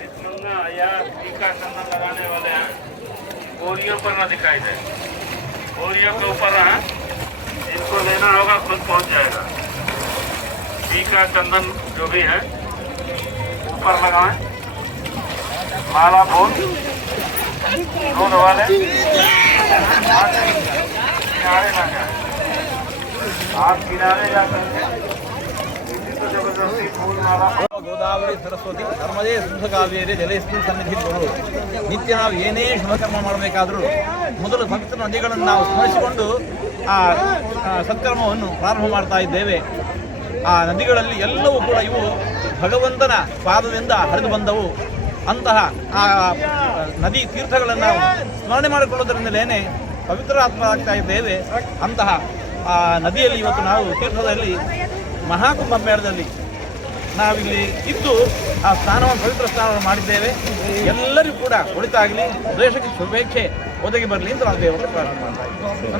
बिस्मिल्लाह या टीका चंदन लगाने वाले हैं, बोरियों पर ना दिखाई दे, बोरियों के ऊपर है, जिनको लेना होगा खुद पहुंच जाएगा। टीका चंदन जो भी है ऊपर लगाएं, माला फूल दूध वाले किनारे ना जाए, आप किनारे जा सकते हैं, किसी को जबरदस्ती फूल माला ಗೋದಾವರಿ ಸರಸ್ವತಿ ನರ್ಮದೇ ಸಿಂಧು ಕಾವೇರಿ ಜಲೇಸ್ಮಿನ್ ಸನ್ನಿಧಿಗಳು ನಿತ್ಯ ನಾವು ಏನೇ ಶುಭಕರ್ಮ ಮಾಡಬೇಕಾದರೂ ಮೊದಲು ಪವಿತ್ರ ನದಿಗಳನ್ನು ನಾವು ಸ್ಮರಿಸಿಕೊಂಡು ಆ ಸತ್ಕರ್ಮವನ್ನು ಪ್ರಾರಂಭ ಮಾಡ್ತಾ ಇದ್ದೇವೆ. ಆ ನದಿಗಳಲ್ಲಿ ಎಲ್ಲವೂ ಕೂಡ ಇವು ಭಗವಂತನ ಪಾದದಿಂದ ಹರಿದು ಬಂದವು. ಅಂತಹ ಆ ನದಿ ತೀರ್ಥಗಳನ್ನು ನಾವು ಸ್ಮರಣೆ ಮಾಡಿಕೊಳ್ಳೋದರಿಂದಲೇ ಪವಿತ್ರಾತ್ಮರಾಗ್ತಾ ಇದ್ದೇವೆ. ಅಂತಹ ಆ ನದಿಯಲ್ಲಿ ಇವತ್ತು ನಾವು ತೀರ್ಥದಲ್ಲಿ ಮಹಾಕುಂಭ ಮೇಳದಲ್ಲಿ ನಾವಿಲ್ಲಿ ಇದ್ದು ಆ ಸ್ನಾನವನ್ನು ಪವಿತ್ರ ಸ್ನಾನವನ್ನು ಮಾಡಿದ್ದೇವೆ. ಎಲ್ಲರಿಗೂ ಕೂಡ ಒಳಿತಾಗಲಿ, ದೇಶಕ್ಕೆ ಶುಭೇಚ್ಛೆ ಒದಗಿ ಬರಲಿ ಅಂತ ನಾವು ದೇವರನ್ನು ಪ್ರಾರ್ಥನೆ ಮಾಡ್ತಾ ಇದ್ದೀವಿ.